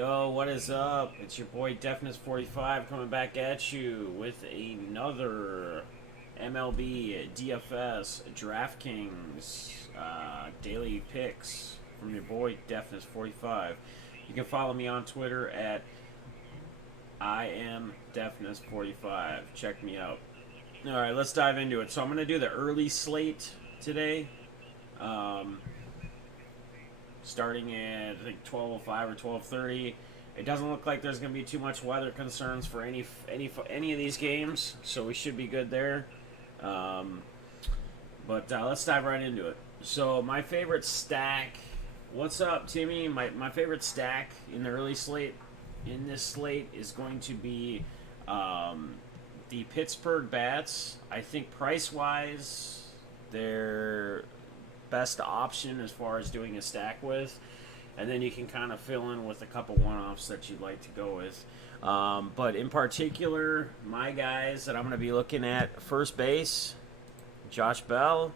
Yo, what is up? It's your boy Defness45 coming back at you with another MLB DFS DraftKings daily picks from your boy Defness45. You can follow me on Twitter at I am Defness45. Check me out. All right, let's dive into it. So I'm going to do the early slate today. Starting at I think 12:05 or 12:30. It doesn't look like there's going to be too much weather concerns for any of these games, so we should be good there. But let's dive right into it. So my favorite stack. What's up, Timmy? My favorite stack in the early slate in this slate is going to be the Pittsburgh Bats. I think price wise, they're best option as far as doing a stack with, and then you can kind of fill in with a couple one-offs that you'd like to go with. But in particular, my guys that I'm going to be looking at: first base, Josh Bell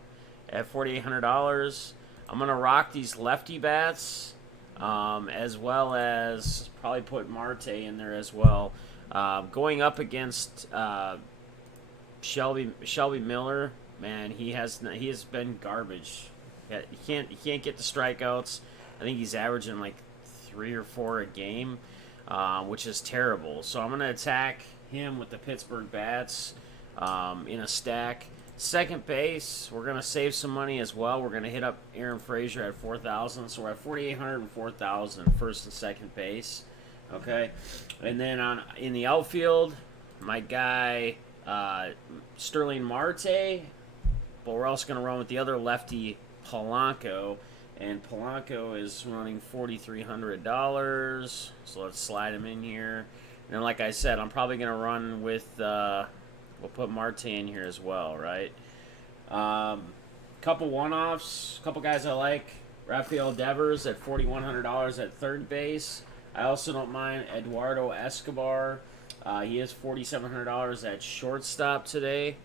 at $4,800. I'm going to rock these lefty bats, as well as probably put Marte in there as well. Going up against Shelby Miller, man, he has been garbage. He can't get the strikeouts. I think he's averaging like 3 or 4 a game, which is terrible. So I'm going to attack him with the Pittsburgh Bats in a stack. Second base, we're going to save some money as well. We're going to hit up Aaron Frazier at 4,000. So we're at 4,800 and 4,000 first and second base. Okay, and then in the outfield, my guy Sterling Marte. But we're also going to run with the other lefty, Polanco, and Polanco is running $4,300. So let's slide him in here. And like I said, I'm probably going to run with. We'll put Marte in here as well, right? Couple one-offs, couple guys I like. Rafael Devers at $4,100 at third base. I also don't mind Eduardo Escobar. He is $4,700 at shortstop today.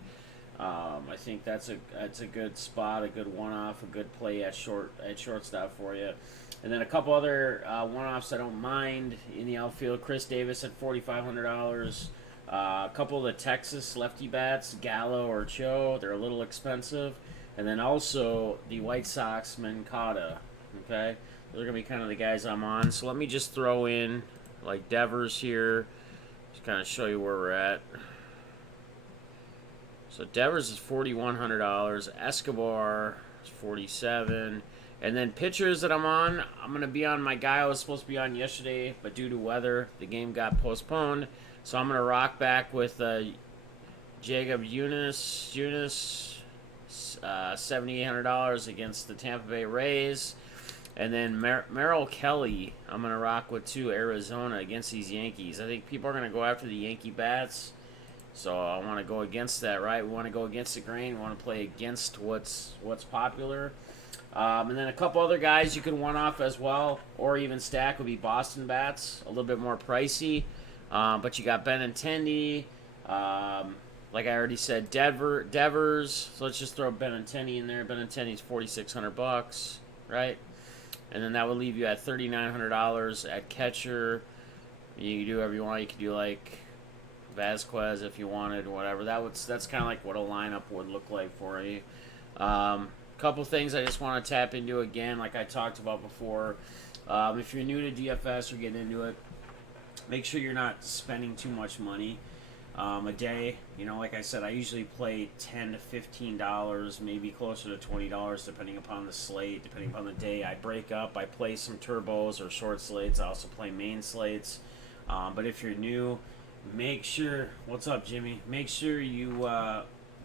I think that's a good spot, a good one-off, a good play at shortstop for you. And then a couple other one-offs I don't mind in the outfield. Chris Davis at $4,500. A couple of the Texas lefty bats, Gallo or Cho, they're a little expensive. And then also the White Sox Mancada. Okay, those are gonna be kind of the guys I'm on. So let me just throw in like Devers here, just kind of show you where we're at. So Devers is $4,100. Escobar is $47,000. And then pitchers that I'm on, I'm going to be on my guy I was supposed to be on yesterday, but due to weather, the game got postponed. So I'm going to rock back with Jacob Eunice, $7,800 against the Tampa Bay Rays. And then Merrill Kelly, I'm going to rock with Arizona against these Yankees. I think people are going to go after the Yankee bats. So I want to go against that, right? We want to go against the grain. We want to play against what's popular. And then a couple other guys you can one-off as well, or even stack, would be Boston bats, a little bit more pricey. But you got Benintendi, like I already said, Devers. So let's just throw Benintendi in there. Benintendi's $4,600, right? And then that would leave you at $3,900 at catcher. You can do whatever you want. You can do like Vasquez if you wanted, whatever. That's kind of like what a lineup would look like for you. Couple things I just want to tap into again, like I talked about before. If you're new to DFS or getting into it, make sure you're not spending too much money a day. You know, like I said, I usually play $10 to $15, maybe closer to $20, depending upon the slate, depending upon the day. I break up. I play some turbos or short slates. I also play main slates. But if you're new, make sure, what's up, Jimmy? Make sure you,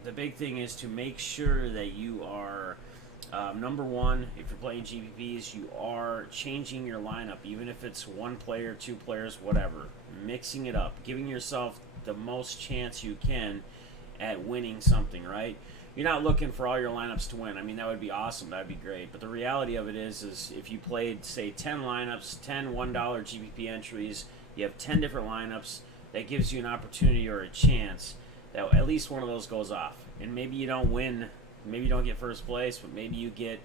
the big thing is to make sure that you are, number one, if you're playing GPPs, you are changing your lineup, even if it's one player, 2 players, whatever. Mixing it up, giving yourself the most chance you can at winning something, right? You're not looking for all your lineups to win. I mean, that would be awesome. That would be great. But the reality of it is if you played, say, 10 lineups, 10 $1 GPP entries, you have 10 different lineups, that gives you an opportunity or a chance that at least one of those goes off. And maybe you don't win, maybe you don't get first place, but maybe you get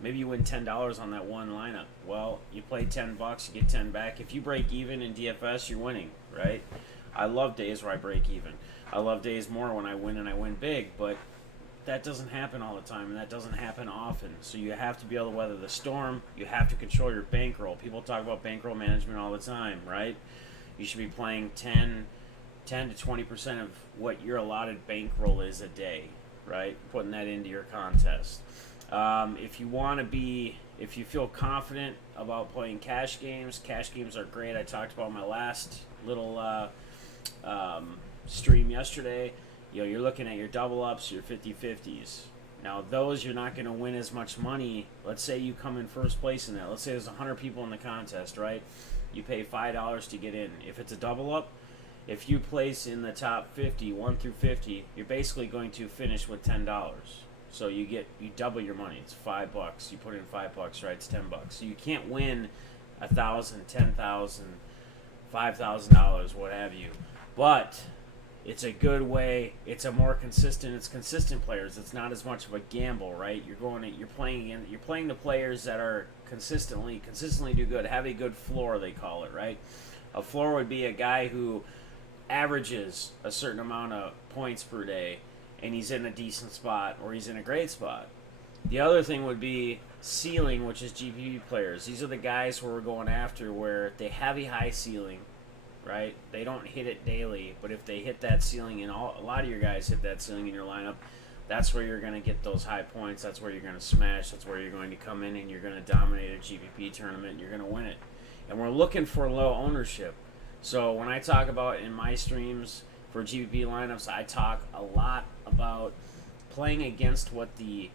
Maybe you win $10 on that one lineup. Well, you play $10, you get 10 back. If you break even in DFS, you're winning, right? I love days where I break even. I love days more when I win and I win big, but that doesn't happen all the time, and that doesn't happen often. So you have to be able to weather the storm. You have to control your bankroll. People talk about bankroll management all the time, right? You should be playing 10 to 20% of what your allotted bankroll is a day, right? Putting that into your contest. If you feel confident about playing cash games are great. I talked about my last little stream yesterday. You're looking at your double ups, your 50-50s. Now, those you're not going to win as much money. Let's say you come in first place in that. Let's say there's 100 people in the contest, right? You pay $5 to get in. If it's a double up, if you place in the top 50, 1 through 50, you're basically going to finish with $10. So you double your money. It's $5. You put in $5, right? It's $10. So you can't win $1,000, $10,000, $5,000, what have you. But it's a good way. It's a more consistent. It's consistent players. It's not as much of a gamble, right? You're playing the players that are consistently do good. Have a good floor, they call it, right? A floor would be a guy who averages a certain amount of points per day, and he's in a decent spot or he's in a great spot. The other thing would be ceiling, which is GPP players. These are the guys who we're going after where they have a high ceiling, right? They don't hit it daily, but if they hit that ceiling, and a lot of your guys hit that ceiling in your lineup, that's where you're going to get those high points. That's where you're going to smash. That's where you're going to come in and you're going to dominate a GPP tournament and you're going to win it. And we're looking for low ownership. So when I talk about in my streams for GPP lineups, I talk a lot about playing against what the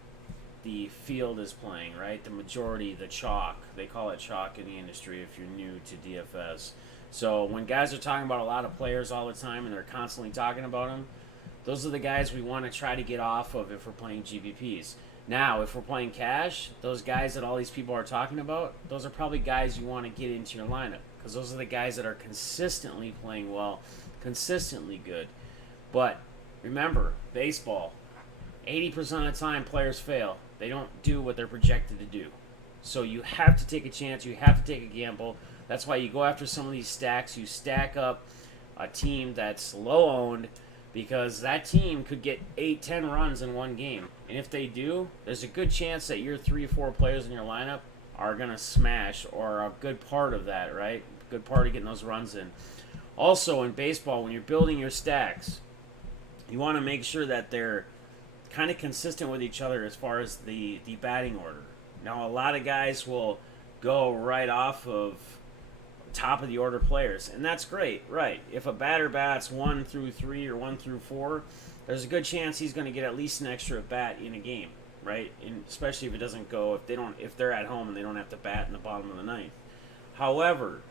field is playing, right? The majority, the chalk. They call it chalk in the industry if you're new to DFS. So when guys are talking about a lot of players all the time and they're constantly talking about them, those are the guys we want to try to get off of if we're playing GPPs. Now, if we're playing cash, those guys that all these people are talking about, those are probably guys you want to get into your lineup because those are the guys that are consistently playing well, consistently good. But remember, baseball, 80% of the time players fail. They don't do what they're projected to do. So you have to take a chance. You have to take a gamble. That's why you go after some of these stacks. You stack up a team that's low-owned because that team could get 8-10 runs in one game. And if they do, there's a good chance that your 3 or 4 players in your lineup are going to smash or a good part of that, right? Good part of getting those runs in. Also, in baseball, when you're building your stacks, you want to make sure that they're kind of consistent with each other as far as the batting order. Now, a lot of guys will go right off of top of the order players, and that's great, right? If a batter bats 1 through 3 or 1 through 4, there's a good chance he's going to get at least an extra at bat in a game, right? And especially if it doesn't go, if they're at home and they don't have to bat in the bottom of the ninth. However,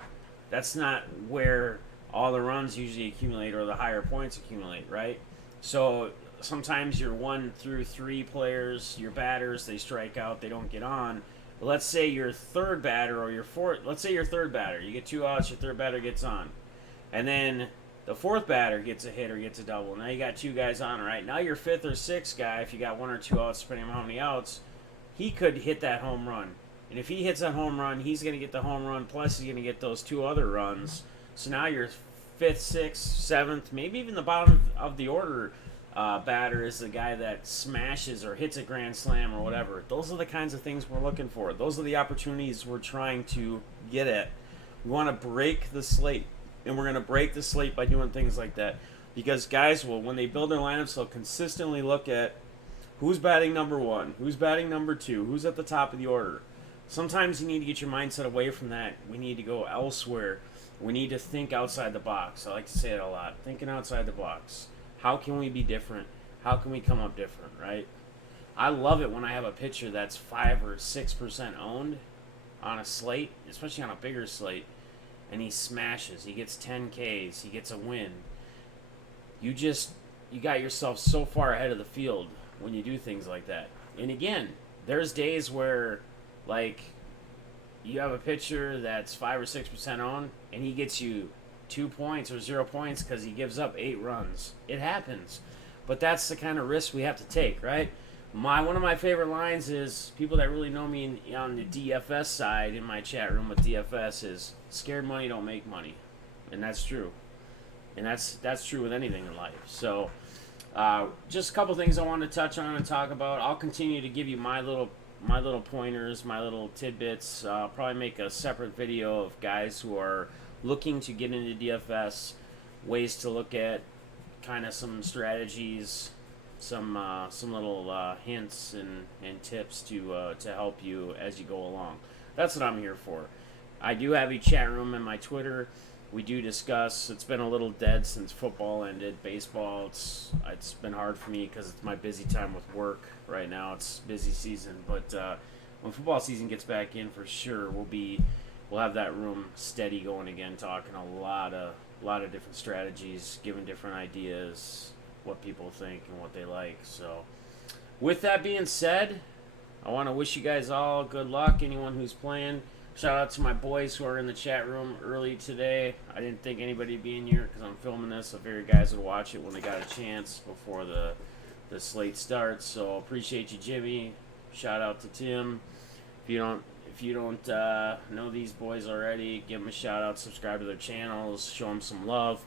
that's not where all the runs usually accumulate or the higher points accumulate, right? So sometimes your 1 through 3 players, your batters, they strike out, they don't get on. But let's say your third batter or your fourth, let's say your third batter, you get 2 outs, your third batter gets on. And then the fourth batter gets a hit or gets a double. Now you got 2 guys on, right? Now your 5th or 6th guy, if you got 1 or 2 outs, depending on how many outs, he could hit that home run. And if he hits that home run, he's going to get the home run, plus he's going to get those 2 other runs. So now your 5th, 6th, 7th, maybe even the bottom of the order batter is the guy that smashes or hits a grand slam or whatever. Those are the kinds of things we're looking for. Those are the opportunities we're trying to get at. We want to break the slate, and we're going to break the slate by doing things like that. Because guys will, when they build their lineups, they'll consistently look at who's batting number 1, who's batting number 2, who's at the top of the order. Sometimes you need to get your mindset away from that. We need to go elsewhere. We need to think outside the box. I like to say it a lot. Thinking outside the box. How can we be different? How can we come up different, right? I love it when I have a pitcher that's 5 or 6% owned on a slate, especially on a bigger slate, and he smashes. He gets 10 Ks. He gets a win. You got yourself so far ahead of the field when you do things like that. And again, there's days where, like, you have a pitcher that's 5 or 6% owned, and he gets you 2 points or 0 points because he gives up 8 runs. It happens. But that's the kind of risk we have to take, right? One of my favorite lines is people that really know me on the DFS side in my chat room with DFS is scared money don't make money, and that's true, and that's true with anything in life. So, just a couple things I want to touch on and talk about. I'll continue to give you my little pointers, my little tidbits. I'll probably make a separate video of guys who are looking to get into DFS, ways to look at kind of some strategies, some little hints and tips to help you as you go along. That's what I'm here for. I do have a chat room in my Twitter. We do discuss. It's been a little dead since football ended. Baseball, it's been hard for me because it's my busy time with work right now. It's busy season, but when football season gets back in, for sure we'll have that room steady going again, talking a lot of different strategies, giving different ideas, what people think and what they like. So, with that being said, I want to wish you guys all good luck. Anyone who's playing. Shout out to my boys who are in the chat room early today. I didn't think anybody would be in here because I'm filming this. I figured guys would watch it when they got a chance before the slate starts. So appreciate you, Jimmy. Shout out to Tim. If you don't know these boys already, give them a shout out. Subscribe to their channels. Show them some love.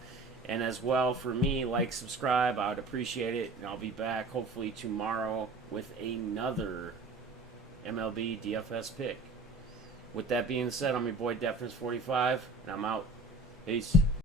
And as well, for me, like, subscribe. I would appreciate it. And I'll be back hopefully tomorrow with another MLB DFS pick. With that being said, I'm your boy Defness45, and I'm out. Peace.